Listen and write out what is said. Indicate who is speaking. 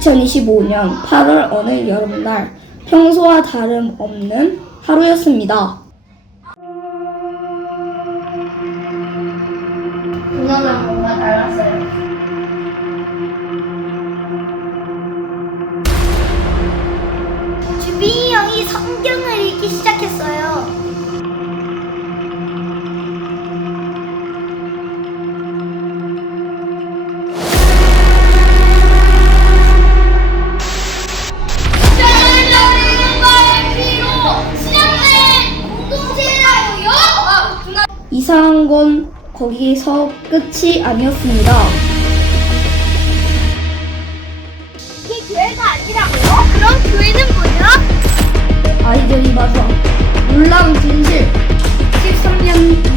Speaker 1: 2025년 8월 어느 여름날 평소와 다름없는 하루였습니다.
Speaker 2: 오늘은 뭔가 달랐어요. 주빈이 형이 성경을 읽기 시작했어요.
Speaker 1: 이상한 건 거기서 끝이 아니었습니다.
Speaker 2: 이게 교회가 아니라고요? 그럼 교회는 뭐야?
Speaker 1: 아이들이 맞아. 놀라운 진실. 13년